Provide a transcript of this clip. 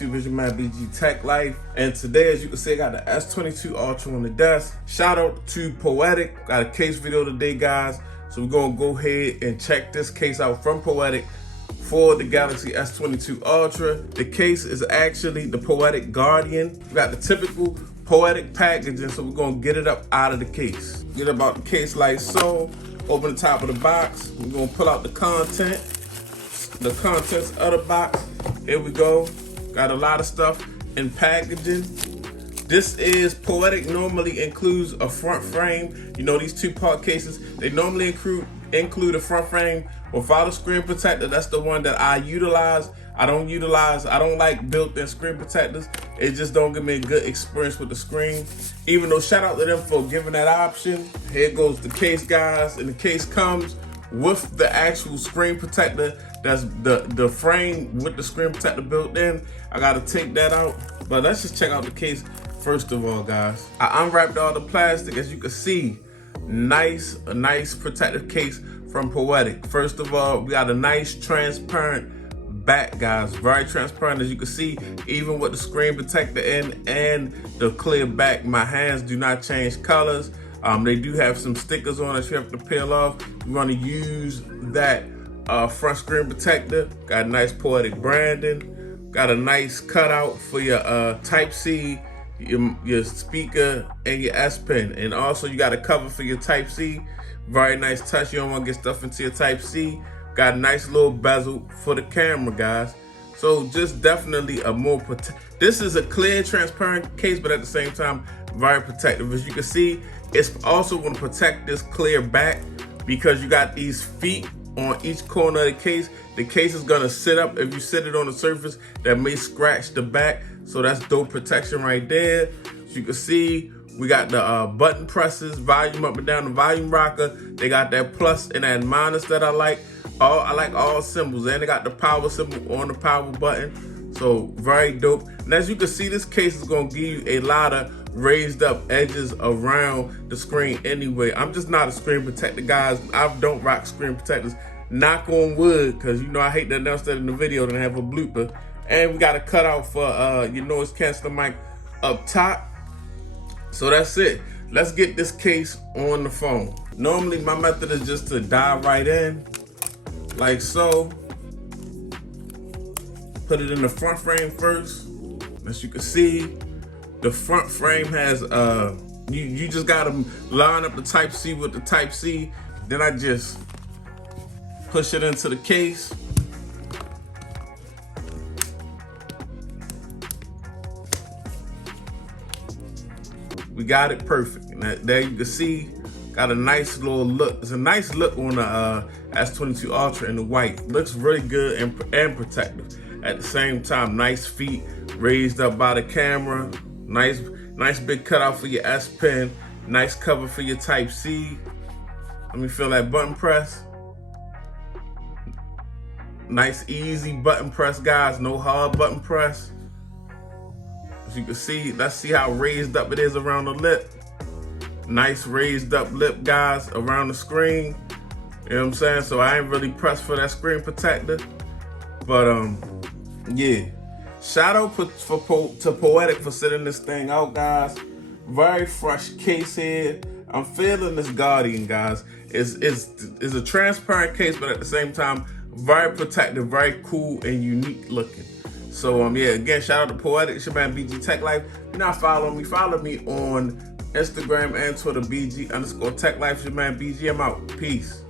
YouTube? It's your man BG Tech Life, and today, as you can see, I got the S22 Ultra on the desk. Shout out to Poetic. Got a case video today, guys. So we're gonna go ahead and check this case out from Poetic for the Galaxy S22 Ultra. The case is actually the Poetic Guardian. We got the typical Poetic packaging, so we're gonna get it up out of the case. Get it about the case like so. Open the top of the box. We're gonna pull out the contents of the box. Here we go. Got a lot of stuff in packaging. This is Poetic normally includes a front frame. You know, these two-part cases, they normally include a front frame without a screen protector. That's the one that I utilize. I don't like built-in screen protectors. It just don't give me a good experience with the screen. Even though shout out to them for giving that option. Here goes the case, guys, and the case comes with the actual screen protector. That's the frame with the screen protector built in. I gotta take that out, but let's just check out the case first of all, guys. I unwrapped all the plastic. As you can see, a nice protective case from Poetic. First of all, we got a nice transparent back, guys. Very transparent, as you can see, even with the screen protector in and the clear back. My hands do not change colors. They do have some stickers on that you have to peel off. You're gonna use that front screen protector. Got a nice Poetic branding. Got a nice cutout for your Type-C, your speaker, and your S Pen. And also you got a cover for your Type-C. Very nice touch. You don't want to get stuff into your Type-C. Got a nice little bezel for the camera, guys. So just definitely a more this is a clear, transparent case, but at the same time, very protective. As you can see, it's also going to protect this clear back because you got these feet on each corner of the case. The case is going to sit up. If you sit it on a surface that may scratch the back, so that's dope protection right there. As you can see, we got the button presses, volume up and down, the volume rocker. They got that plus and that minus that I like. I like all symbols, and they got the power symbol on the power button. So very dope. And as you can see, this case is gonna give you a lot of raised up edges around the screen anyway. I'm just not a screen protector, guys. I don't rock screen protectors. Knock on wood, because you know I hate to announce that in the video and have a blooper. And we got a cutout for your noise canceling mic up top. So that's it. Let's get this case on the phone. Normally my method is just to dive right in, like so. Put it in the front frame first. As you can see, the front frame has you just gotta line up the Type-C with the Type-C. Then I just push it into the case. We got it perfect. And there you can see, got a nice little look. It's a nice look on the S22 Ultra in the white. Looks really good and protective. At the same time, nice feet raised up by the camera. Nice big cutout for your S Pen. Nice cover for your Type-C. Let me feel that button press. Nice easy button press, guys. No hard button press. As you can see, let's see how raised up it is around the lip. Nice raised up lip, guys, around the screen. You know what I'm saying? So I ain't really pressed for that screen protector. But yeah. Shout out to Poetic for sending this thing out, guys. Very fresh case here. I'm feeling this Guardian, guys. It's a transparent case, but at the same time, very protective, very cool and unique looking. So yeah, again, shout out to Poetic. It's your man BG Tech Life. If you're not following me, follow me on Instagram and Twitter, BG_Tech Life. It's your man BG. I'm out. Peace.